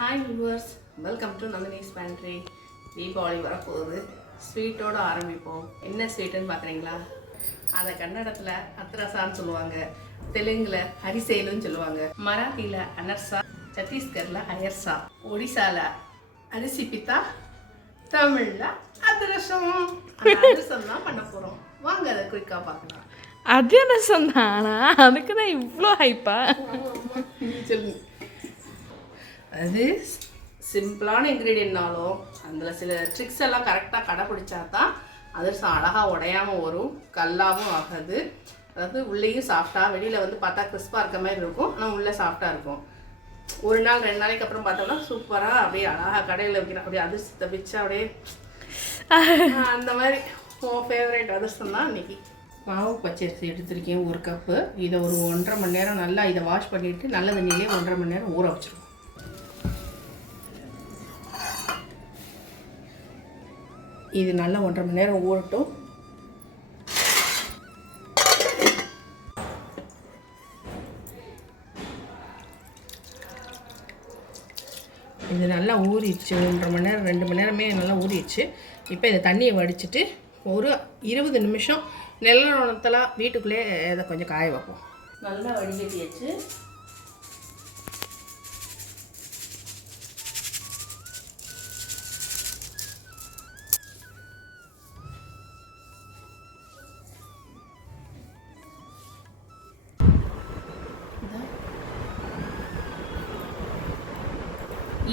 Hi viewers, welcome to Nandini's pantry. Deepavali வரப்போகுது. ஸ்வீட்டோடு ஆரம்பிப்போம். என்ன ஸ்வீட்டுன்னு பார்க்குறீங்களா? அதை கன்னடத்தில் அத்ரசான்னு சொல்லுவாங்க, தெலுங்கில் ஹரிசேலுன்னு சொல்லுவாங்க, மராத்தியில் அனர்சா, சத்தீஸ்கரில் அயர்சா, ஒடிசாவில் அரிசி பித்தா, தமிழில் அதிரசம். அதிரசம் தான் பண்ண போகிறோம். வாங்க அதை குயிக்காக பார்க்கலாம். அதிரசம் தானா? அதுக்கு தான் இவ்வளோ ஹைப்பா? சொல்லுங்க. அது சிம்பிளான இன்க்ரீடியன்ட்னாலும் அதில் சில ட்ரிக்ஸ் எல்லாம் கரெக்டாக கடைப்பிடிச்சா தான் அதிரசம் அழகாக உடையாமல் வரும், கல்லாகவும் ஆகாது. அதாவது உள்ளேயும் சாஃப்டாக, வெளியில் வந்து பார்த்தா கிறிஸ்பாக இருக்க மாதிரி இருக்கும், ஆனால் உள்ளே சாஃப்டாக இருக்கும். ஒரு நாள் 2 நாளைக்கு அப்புறம் பார்த்தோம்னா சூப்பராக அப்படியே அழகாக கடையில் வைக்கிறேன். அப்படியே அதிர்ஷ்டத்தை பிச்சு அப்படியே அந்த மாதிரி உன் ஃபேவரேட் அதிர்ஷ்டம் தான் இன்றைக்கி. மாவு பச்சரிசி எடுத்திருக்கேன் 1 கப்பு. இதை ஒரு 1.5 மணி நேரம் நல்லா இதை வாஷ் பண்ணிவிட்டு நல்ல தண்ணியிலே 1.5 மணி நேரம் ஊற வச்சுருவோம். இது நல்லா 1.5 மணி நேரம் ஊறட்டும். இது நல்லா ஊறிடுச்சு. 1.5 மணி நேரம் 2 மணி நேரமே நல்லா ஊறிடுச்சு. இப்போ இதை தண்ணியை வடிச்சிட்டு ஒரு 20 நிமிஷம் நிலநடுத்தலாம் வீட்டுக்குள்ளே இதை கொஞ்சம் காய வைப்போம். நல்லா வடிகட்டியாச்சு.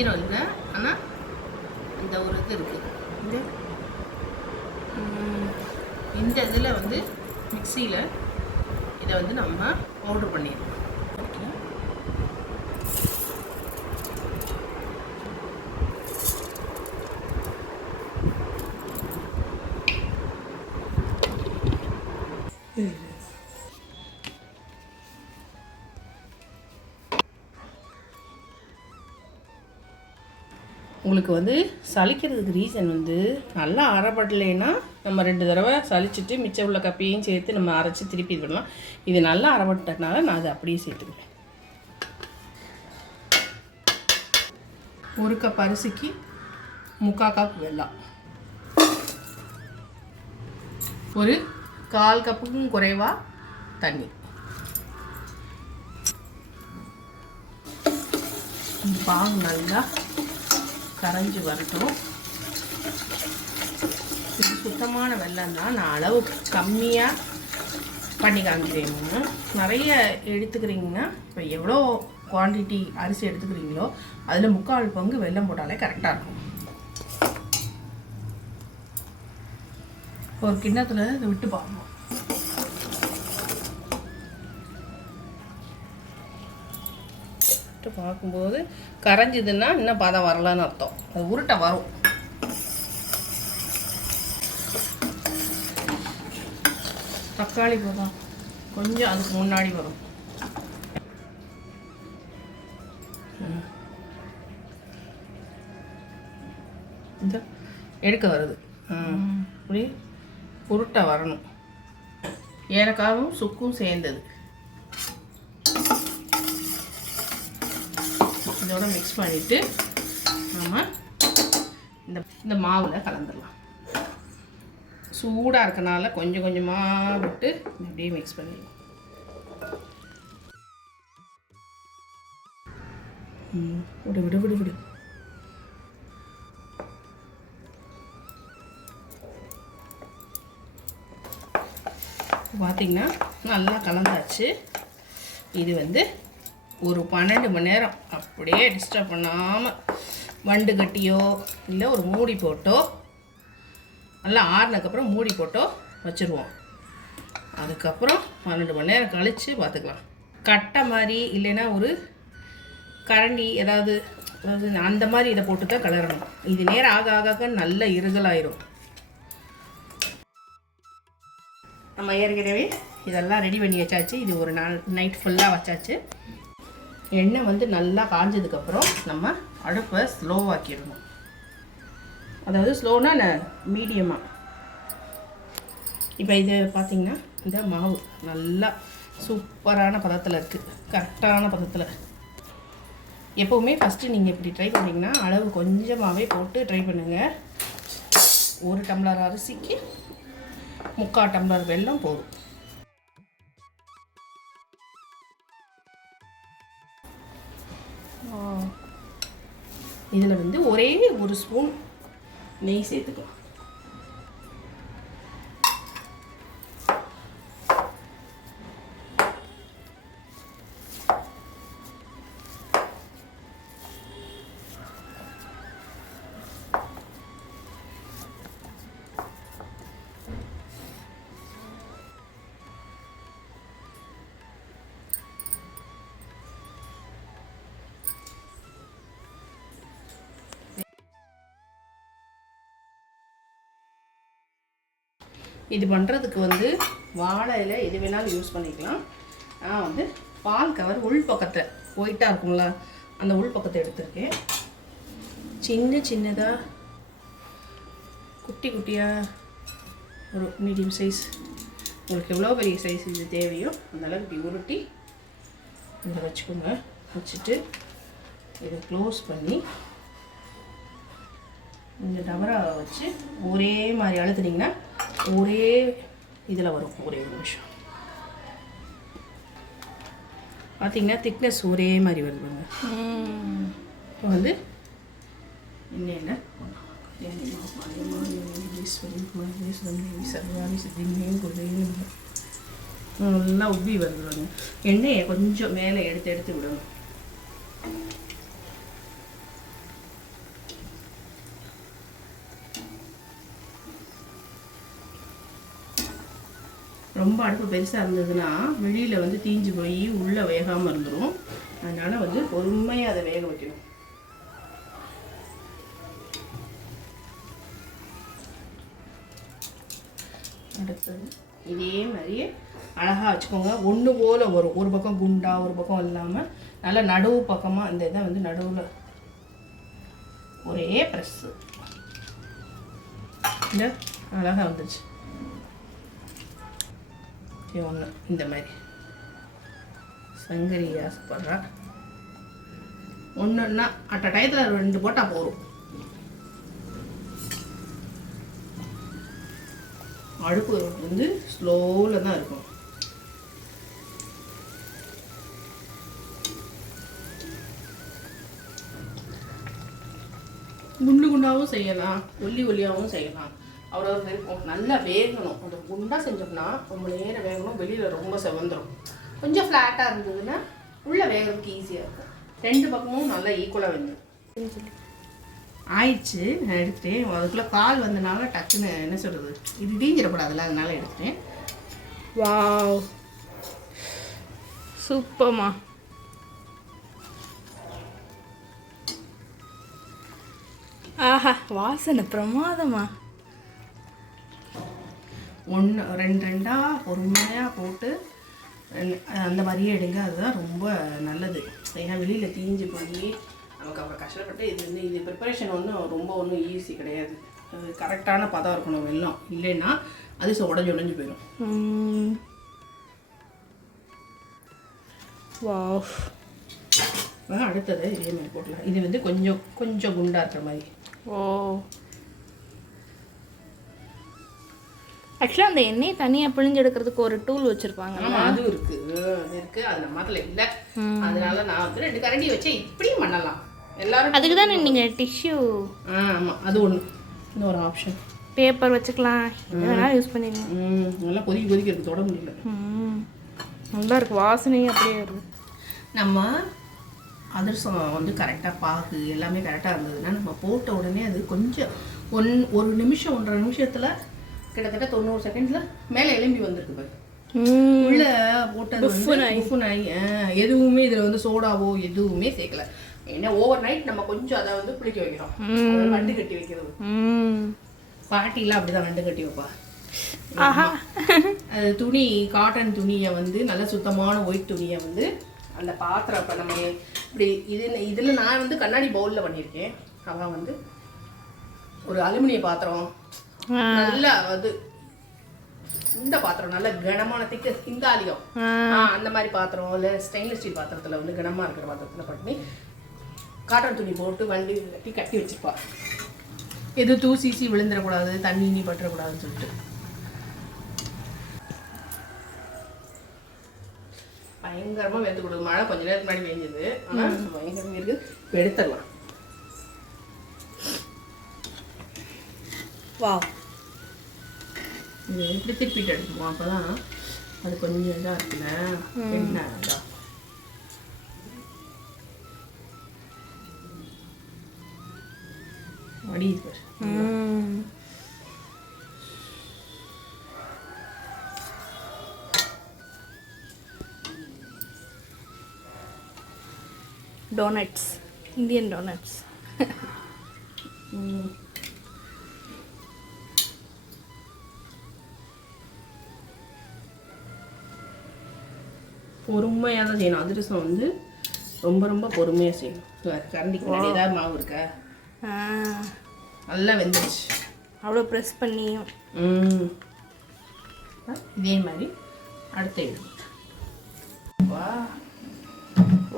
ஈரம் இல்லை, ஆனால் இந்த ஒரு இது இருக்குது. இந்த இதில் வந்து மிக்சியில் இதை வந்து நம்ம பவுடர் பண்ணிடலாம். உங்களுக்கு வந்து சலிக்கிறதுக்கு ரீசன் வந்து நல்லா அரைப்படலைன்னா நம்ம 2 தடவை சலிச்சுட்டு மிச்சம் உள்ள கப்பியையும் சேர்த்து நம்ம அரைச்சி திருப்பி இது பண்ணலாம். இது நல்லா அரைப்பட்டதுனால நான் அதை அப்படியே சேர்த்துக்குவேன். 1 கப் அரிசிக்கு 3/4 கப் வெல்லம், ஒரு 1/4 கப்புக்கும் குறைவாக தண்ணி. பாகு நல்லா கரைஞ்சி வரட்டும். இது சுத்தமான வெல்லம் தான். நான் அளவு கம்மியாக பண்ணி காமிக்கிறேன். நிறைய எடுத்துக்கிறீங்கன்னா இப்போ எவ்வளோ குவான்டிட்டி அரிசி எடுத்துக்கிறீங்களோ அதில் 3/4 பங்கு வெல்லம் போட்டாலே கரெக்டாக இருக்கும். ஒரு கிண்ணத்தில் இதை விட்டு பார்க்கணும். பார்க்கும்போது கரைஞ்சிதுன்னா இன்னும் பதம் வரலன்னு அர்த்தம். அது உருட்டை வரும். தக்காளி பதம் கொஞ்சம் அதுக்கு முன்னாடி வரும். இந்த எடுக்க வருது. இப்படி உருட்டை வரணும். ஏலக்காயும் சுக்கும் சேர்ந்தது. இதோட மிக்ஸ் பண்ணிவிட்டு நம்ம இந்த மாவில் கலந்துடலாம். சூடாக இருக்கனால கொஞ்சம் கொஞ்சமாக விட்டு அப்படியே மிக்ஸ் பண்ணிடலாம். விடு விடு விடு விடு. பார்த்திங்கன்னா நல்லா கலந்தாச்சு. இது வந்து ஒரு 12 மணி நேரம் அப்படியே டிஸ்டர்ப் பண்ணாமல் வண்டு கட்டியோ இல்லை ஒரு மூடி போட்டோ நல்லா ஆறுனதுக்கப்புறம் மூடி போட்டோ வச்சுருவோம். அதுக்கப்புறம் 12 மணி நேரம் கழித்து பார்த்துக்கலாம். கட்டை மாதிரி இல்லைன்னா ஒரு கரண்டி அதாவது அந்த மாதிரி இதை போட்டு தான் கலரணும். இது நேரம் ஆக ஆக நல்ல இருகலாயிரும். நம்ம ஏற்கனவே இதெல்லாம் ரெடி பண்ணி வச்சாச்சு. இது ஒரு நைட் ஃபுல்லாக வச்சாச்சு. எண்ணெய் வந்து நல்லா காஞ்சதுக்கப்புறம் நம்ம அடுப்பை ஸ்லோவாக்கிடணும். அதாவது ஸ்லோனா மீடியமாக. இப்போ இது பார்த்திங்கன்னா இந்த மாவு நல்லா சூப்பரான பதத்தில் இருக்குது, கரெக்டான பதத்தில். எப்போவுமே ஃபஸ்ட்டு நீங்கள் இப்படி ட்ரை பண்ணிங்கன்னா அளவு கொஞ்சமாகவே போட்டு ட்ரை பண்ணுங்கள். 1 டம்ளர் அரிசிக்கு 3/4 டம்ளர் வெல்லம் போதும். இதில் வந்து ஒரே 1 ஸ்பூன் நெய் சேர்த்துக்கலாம். இது பண்ணுறதுக்கு வந்து வாழை இலை எது வேணாலும் யூஸ் பண்ணிக்கலாம். நான் வந்து பால் கவர் உள் பக்கத்தை ஒயிட்டாக இருக்குங்களா, அந்த உள் பக்கத்தை எடுத்துருக்கேன். சின்னதாக குட்டி குட்டியாக ஒரு மீடியம் சைஸ், உங்களுக்கு எவ்வளோ பெரிய சைஸ் இது தேவையோ அந்த அளவுக்கு இப்படி உருட்டி இதை வச்சுக்கோங்க. வச்சுட்டு இதை க்ளோஸ் பண்ணி இந்த டவராவை வச்சு ஒரே மாதிரி அழுத்துனீங்கன்னா ஒரே இதில் வரும். ஒரே நிமிஷம் பார்த்தீங்கன்னா திக்னஸ் ஒரே மாதிரி வருதுங்க. இப்போ வந்து என்ன நல்லா உப்பி வருதுங்க. எண்ணெயை கொஞ்சம் மேலே எடுத்து விடணும். ரொம்ப அடுப்பு பெருசாக இருந்ததுன்னா வெளியில் வந்து தீஞ்சு போய் உள்ளே வேகாமல் இருந்துடும். அதனால் வந்து பொறுமையாக அதை வேக வைக்கணும். அடுத்தது இதே மாதிரியே அழகாக வச்சுக்கோங்க. ஒன்று போல் வரும். ஒரு பக்கம் குண்டா ஒரு பக்கம் இல்லாமல் நல்லா நடுவு பக்கமாக இந்த இதை வந்து நடுவில் ஒரே ப்ரெஸ்ஸு. இந்த அழகாக வந்துடுச்சு. ஒன்று இந்த மாதிரி சங்கரி ஆசைப்படுறா. ஒன்றுன்னா அட்ட டயத்தில் 2 போட்டால் போகும். அடுப்பு வந்து ஸ்லோவில் தான் இருக்கும். குண்டு குண்டாகவும் செய்யலாம், ஒல்லியாகவும் செய்யலாம். அவ்வளோ இருக்கும். நல்லா வேகணும். அது குண்டாக செஞ்சோம்னா ரொம்ப நேரம் வேகணும். வெளியில் ரொம்ப செவந்துடும். கொஞ்சம் ஃப்ளாட்டாக இருந்ததுன்னா உள்ளே வேகிறதுக்கு ஈஸியாக இருக்கும். 2 பக்கமும் நல்லா ஈக்குவலாக வெந்துடும். ஆயிடுச்சு. நான் எடுத்துட்டேன். அதுக்குள்ளே கால் வந்தனால டக்குன்னு என்ன சொல்கிறது, இது தீஞ்சிடக்கூடாதுல்ல, அதனால எடுத்துட்டேன். வாவ், சூப்பர்மா. ஆஹா, வாசனை பிரமாதமா. 1 2 பொறுமையாக போட்டு அந்த மாதிரியே எடுங்க. அதுதான் ரொம்ப நல்லது. ஏன்னா வெளியில் தீஞ்சு போய் நமக்கு அப்புறம் கஷ்டப்பட்டு இது ப்ரிப்பரேஷன் ஒன்றும் ஈஸி கிடையாது. அது கரெக்டான பதம் இருக்கணும். வெல்லம் இல்லைன்னா அது உடஞ்சு போயிடும். வாவ். அடுத்தது இதே மாதிரி போடலாம். இது வந்து கொஞ்சம் குண்டாக இருக்கிற மாதிரி. ஓ, ஆக்சுவலாக அந்த எண்ணெய் தனியாக பிழிஞ்சு எடுக்கிறதுக்கு ஒரு டூல் வச்சுருப்பாங்க. ஆமாம், அதுவும் இருக்குது. அது நம்ம அதில் இல்லை. அதனால நான் வந்து 2 கரண்டி வச்சு இப்படியும் பண்ணலாம். எல்லாரும் அதுக்கு தானே நீங்கள் டிஷ்யூ. ஆமாம், அது ஒன்று இன்னொரு ஆப்ஷன். பேப்பர் வச்சுக்கலாம், எது வேணாலும் யூஸ் பண்ணிக்கலாம். நல்லா கொதிக்கிறதுக்கு தொட முடியல. நல்லா இருக்குது. வாசனையும் அப்படியே இருக்குது. நம்ம அதிரசம் வந்து கரெக்டாக பாகு எல்லாமே கரெக்டாக இருந்ததுன்னா நம்ம போட்ட உடனே அது கொஞ்சம் 1 நிமிஷம் 1.5 நிமிஷத்தில் கிட்டத்தட்ட 90 செகண்ட்ஸில் மேலே எலும்பி வந்திருக்கு பாரு. உள்ள போட்டது புஃபுனாய். எதுவுமே இதில் வந்து சோடாவோ எதுவுமே சேர்க்கல. ஏன்னா ஓவர் நைட் நம்ம கொஞ்சம் அதை வந்து புளிக்க வைக்கிறோம். வண்டு கட்டி வைக்கிறது. பாட்டிலாம் அப்படிதான் வண்டு கட்டி வைப்பா. அது துணி, காட்டன் துணியை வந்து நல்ல சுத்தமான ஒயிட் துணியை வந்து அந்த பாத்திரம் இப்போ நம்ம இப்படி இதில் நான் வந்து கண்ணாடி பவுலில் பண்ணியிருக்கேன். அவன் வந்து ஒரு அலுமினிய பாத்திரம், நல்லா வந்து இந்த பாத்திரம் நல்ல கனமான திக்க இந்தாலியம் அந்த மாதிரி பாத்திரம் இல்லை ஸ்டெயின்லெஸ் ஸ்டீல் பாத்திரத்தில் வந்து கனமாக இருக்கிற பாத்திரத்தில் பண்ணி காட்டன் துணி போட்டு வண்டி கட்டி வச்சுப்பா. எது தூசி விழுந்துடக்கூடாது, தண்ணி நீ பற்றக்கூடாதுன்னு சொல்லிட்டு. பயங்கரமாக வெந்து கொடுக்கும். மழை கொஞ்ச நேரத்துக்கு முன்னாடி பெஞ்சது, ஆனால் பயங்கரமாக இருக்குது. இப்போ எடுத்துடலாம். வா, இது எப்படி திருப்பிட்டு எடுக்கணும், அப்போ தான் அது கொஞ்சம் இதாக இருக்குல்ல. என்ன அதான் வடியுது பாரு. Doughnuts, Indian doughnuts. பொறுமையாக தான் செய்யணும். அதிரசம் வந்து ரொம்ப ரொம்ப பொறுமையாக செய்யணும். கரண்டிக்கு முன்னாடி ஏதாவது மாவு இருக்கா? நல்லா வெந்துருச்சு. அவ்வளோ ப்ரெஸ் பண்ணியும் இதே மாதிரி அடுத்த இடம். வா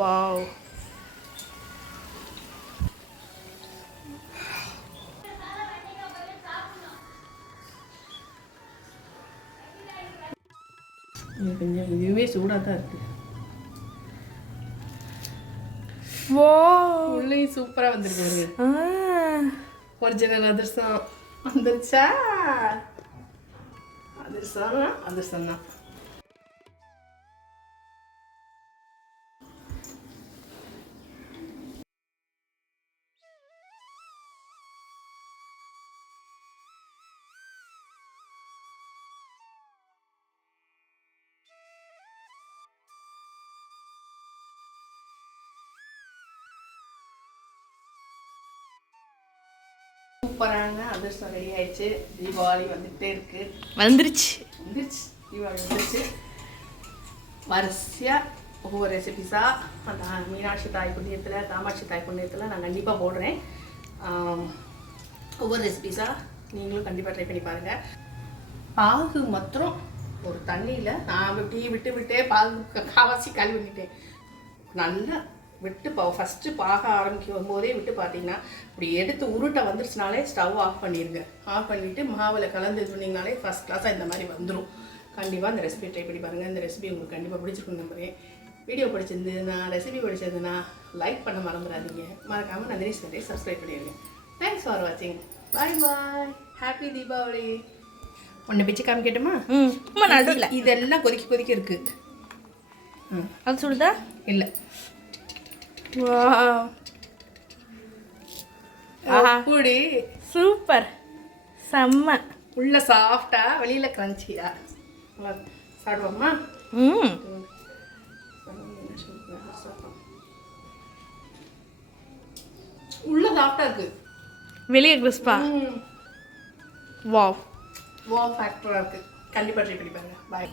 வாவ், இது கொஞ்சம் இதுவே சூடாக தான் இருக்குது. வா, உள்ளேயும் சூப்பராக வந்துருக்கு. ஒரிஜினல் அதிரசம் வந்துருச்சா? அதிரசம் தான். சூப்பரான அதிரசம் ரெடி ஆயிடுச்சு. தீபாவளி வந்துகிட்டே இருக்கு. வந்துருச்சு. தீபாவளி வந்துருச்சு. வரிசையாக ஒவ்வொரு ரெசிபிஸாக அந்த மீனாட்சி தாய் புண்ணியத்தில், காமாட்சி தாய் புண்ணியத்தில் நான் கண்டிப்பாக போடுறேன். ஒவ்வொரு ரெசிபிஸாக நீங்களும் கண்டிப்பாக ட்ரை பண்ணி பாருங்கள். பாகு மாத்திரம் ஒரு தண்ணியில் நான் விட்டே பாகு காவாசி கழுவி விட்டுட்டேன். நல்லா விட்டு ஃபஸ்ட்டு பாக ஆரம்பிக்கும் போதே விட்டு பார்த்தீங்கன்னா இப்படி எடுத்து உருட்டை வந்துருச்சுனாலே ஸ்டவ் ஆஃப் பண்ணிடுங்க. ஆஃப் பண்ணிவிட்டு மாவில் கலந்து சொன்னீங்கனாலே ஃபஸ்ட் கிளாஸாக இந்த மாதிரி வந்துடும். கண்டிப்பாக இந்த ரெசிபி ட்ரை பண்ணி பாருங்கள். இந்த ரெசிபி உங்களுக்கு கண்டிப்பாக பிடிச்சிருக்குன்னு நம்புறேன். வீடியோ பிடிச்சிருந்ததுன்னா, ரெசிபி பிடிச்சிருந்ததுன்னா லைக் பண்ண மறந்துடாதீங்க. மறக்காமல் நான் தினேஷ் நிறைய சப்ஸ்கிரைப் பண்ணிடுங்க. தேங்க்ஸ் ஃபார் வாட்சிங். பாய் பாய். ஹாப்பி தீபாவளி. ஒன்று பிச்சு காமிக்கட்டுமா? நடுவில் இதெல்லாம் கொதிக்க இருக்குது. அது சொல்லுதா? இல்லை. அப்படி சூப்பர், செம்ம. உள்ள சாஃப்டா, வெளியில கிரன்ச்சியா. சாப்பிடுவோமா? உள்ள சாஃப்டா இருக்கு, வெளியே கிறிஸ்பா. வாவ், வாவ் ஃபேக்டரா இருக்கு. கண்டிப்பா ட்ரை பண்ணி பாருங்க. பாய்.